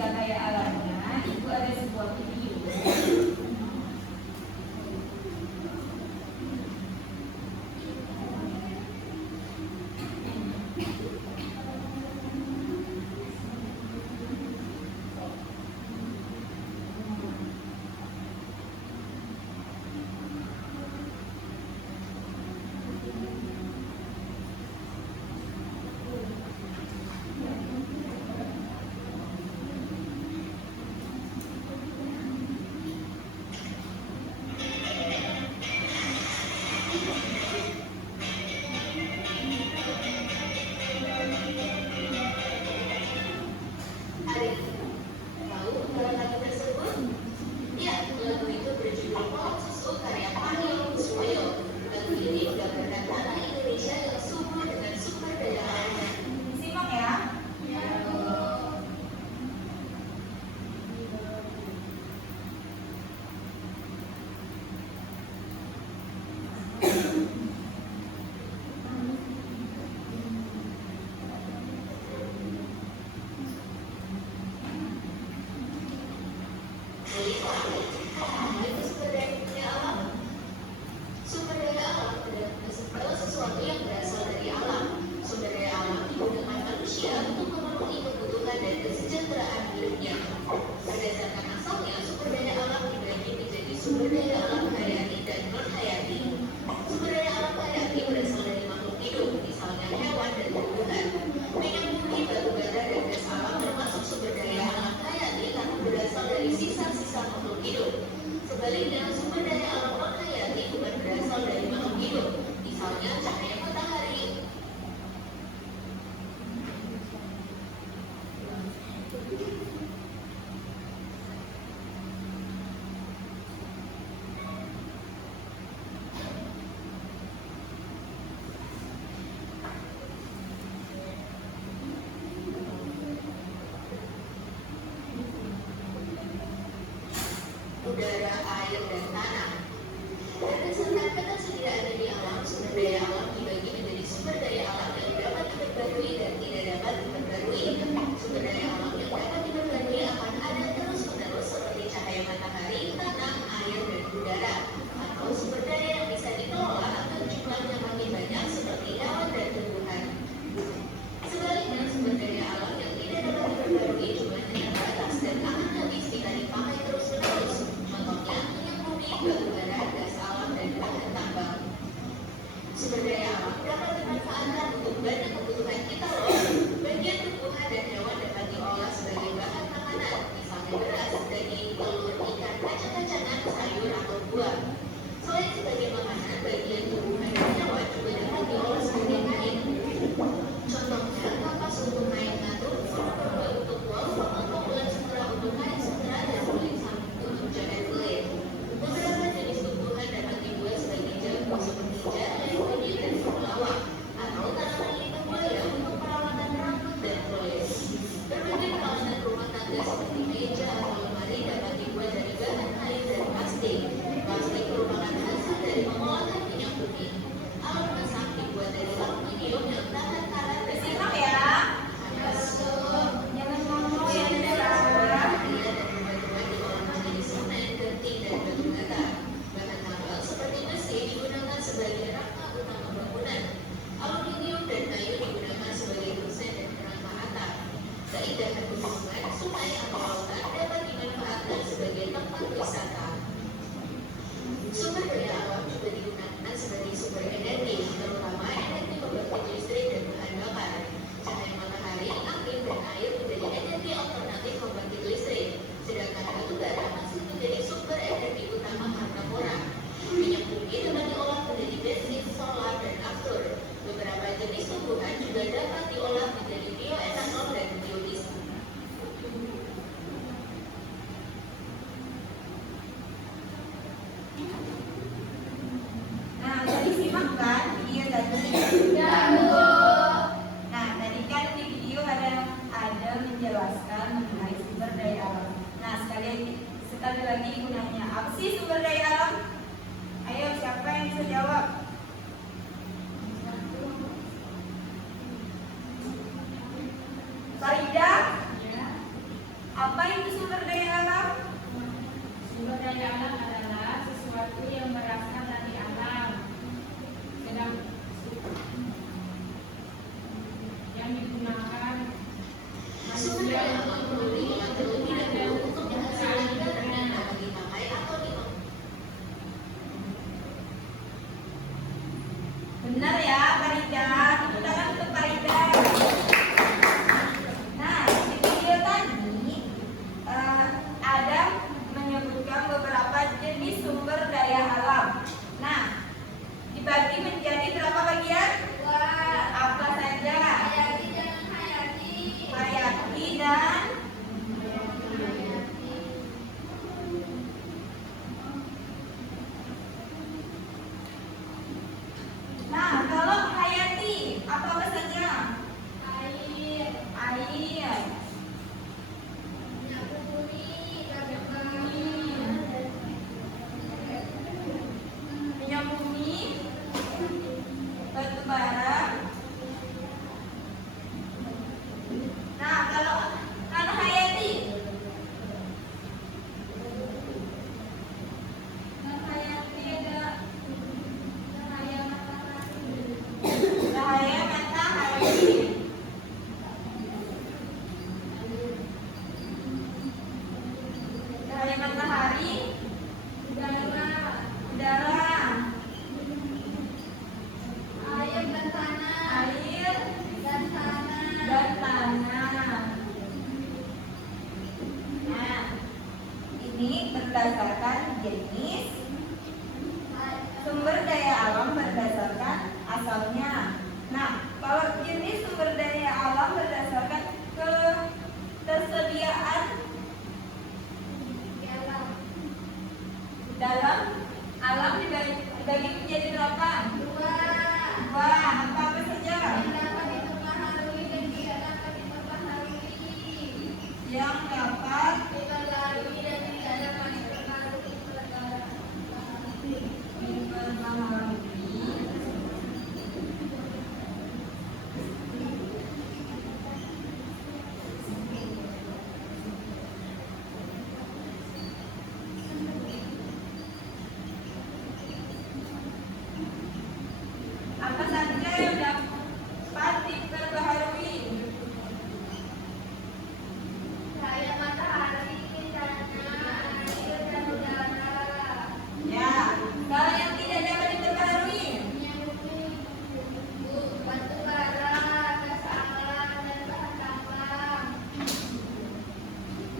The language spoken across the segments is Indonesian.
Indonesia kaya alamnya, itu ada sebuah video. Udara, air, dan tanah. Berdasarkan ketersediaan di alam, sumber daya alam dibagi menjadi sumber daya alam yang dapat diperbarui dan tidak dapat diperbarui. Sumber daya alam yang dapat diperbarui akan ada terus-menerus seperti cahaya matahari, tanah, air, dan udara. Atau sumber daya yang bisa dikelola atau jumlahnya makin banyak seperti hewan dan tumbuhan. Sebaliknya, sumber daya alam yang tidak dapat diperbarui jumlahnya terbatas dan akan habis jika dipakai terus-menerus. Contohnya, minyak bumi, batu bara, gas alam, dan bahan tambang. Sumber daya alam dapat dimanfaatkan untuk banyak kebutuhan kita loh. Bagian tumbuhan dan hewan dapat diolah sebagai bahan makanan, misalnya beras, daging, telur, ikan, kacang-kacangan, sayur, atau buah. Selain sebagai makanan, bagian tumbuhan dan hewan juga dapat diolah sebagai kain. Contohnya, kapas untuk kain ngatur, perba untuk wol, pengumpulan sutra untuk kain sutra, dan kulit sapi untuk jaket kulit. Beberapa jenis tumbuhan dapat dibuat sebagai jamu seperti jahe, kunyit, dan temulawak, atau tanaman lidah buaya untuk perawatan rambut dan kulit. Berbagai peralatan rumah tangga seperti meja atau lemari dapat dibuat dari bahan kain dan plastik. Plastik merupakan hasil dari pengolahan minyak bumi. Alat masak dibuat dari aluminium yang tahan karat dan Simak ya. Jangan ngomong yang salah. Bahan tambang seperti besi digunakan sebagai rangka utama bangunan. Aluminium dan kayu digunakan sebagai kusen dan kerangka atap. Keindahan pegunungan, sungai atau lautan dapat dimanfaatkan sebagai tempat wisata. Sumber daya alam juga digunakan sebagai sumber energi, terutama energi pembangkit listrik dan bahan bakar. Cahaya matahari, angin, dan air menjadi energi alternatif pembangkit listrik, sedangkan batu bara masih menjadi sumber energi utama karena murah. Minyak bumi dapat diolah menjadi bensin, solar, dan aftur. Beberapa jenis tumbuhan juga dapat diolah menjadi bioetanol dan biodiesel. Nah, tadi simak kan video tadi? Nah, tadi kan di video ada menjelaskan mengenai sumber daya alam. Nah, sekali lagi aku nanya, apa sih sumber daya alam? Ayo, siapa yang bisa jawab? Farida? Apa itu sumber daya alam? Sumber daya alam adalah sesuatu yang berasal dari alam, sedang yang digunakan Sumber manusia daya alam untuk perlu diatur lebih dahulu untuk menghasilkan barang yang dapat dipakai atau dipakai. Benar ya, Farida. Tepuk tangan untuk Farida. Nah, di video tadi Adam menyebutkan beberapa jenis sumber daya alam. Nah, dibagi menjadi berapa bagian? Apa saja? Hayati dan Nah, kalau hayati apa saja? Air, minyak bumi, batu bara. Nah, kalau hayati ada cahaya matahari. Cahaya matahari, udara, air dan tanah. Nah, ini berdasarkan jenis sumber daya alam berdasarkan asalnya. Nah, kalau jenis sumber daya alam berdasarkan ketersediaan dalam alam dibagi menjadi berapa? Dua. Apa saja? Yang dapat diperbaharui. Apa saja yang dapat diperbaharui? Ya, kalau yang tidak dapat diperbaharui,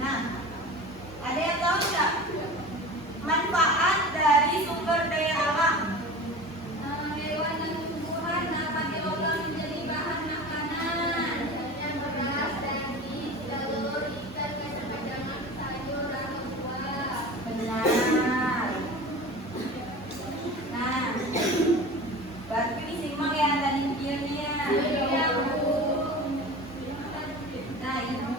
nah, ada yang tahu nggak manfaat dari sumber daya alam? Hewan dan tumbuhan dapat diolah menjadi bahan makanan. Beras, daging, telur, ikan, kacang-kacangan, sayur, dan buah. Benar. Nah, berarti disimak ya tadi videonya. Nah, ibu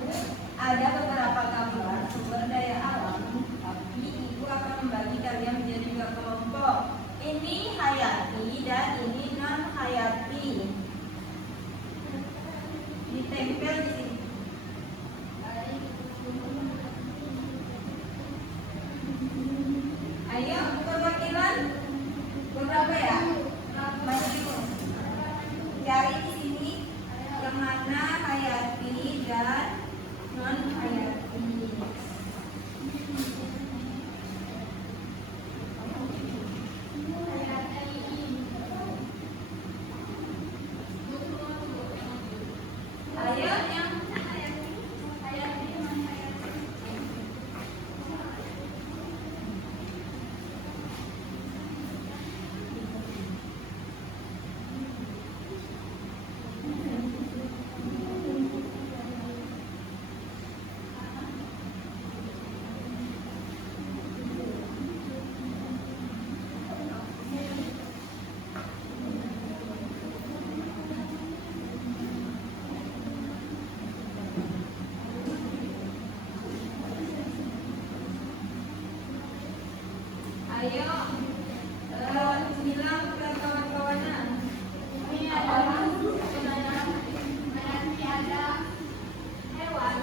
ada beberapa gambar sumber daya alam, tapi ibu akan membagi kalian menjadi dua kelompok. Ini hayati dan ini non hayati. Ditempel di sini. Ayo, perwakilan berapa ya? Banyak. Cari di sini yang mana hayati dan non hayati. Ayo yang hayati non hayati. Ayo bilang ke kawan-kawannya. Ini adalah sebenarnya ada hewan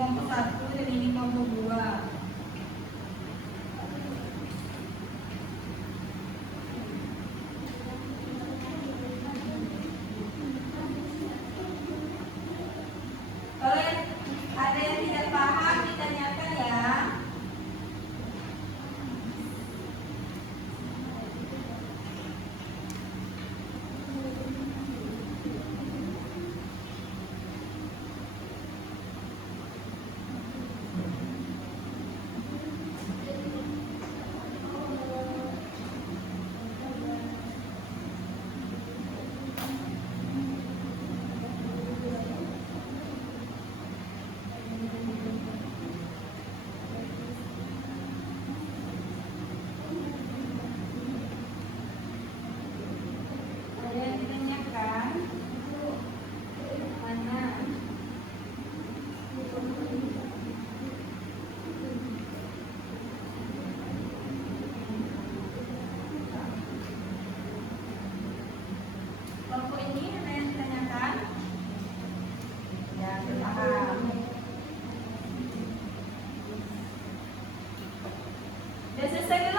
kelompok 1 dan ini kelompok 2. Kalau ada yang tidak paham ditanyakan ya. Ada yang ditanyakan? Mana? Kelompok ini ada yang ditanyakan? Ya, paham. Sudah selesai